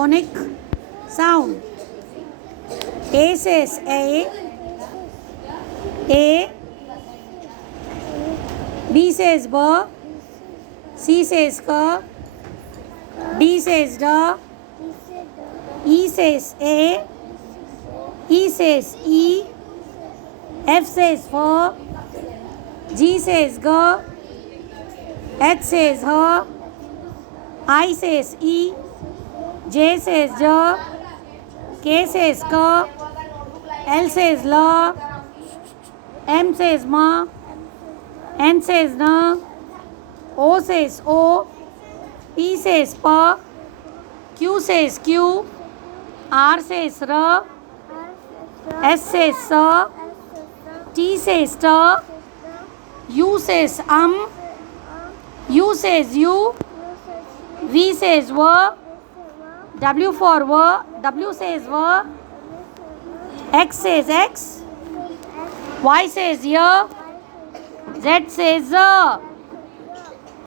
phonic sound. A says A. B says B. C says K. D says D. E says A. E says E. F says F. G says G. H says H. I says E. J says J. K says K. L says L. M says M. N says N. O says O. P says P. Q says Q. R says R. S says S. T says T. U says U says U. V says V. W for V. W says V. X says X. Y says Y. Z says Z.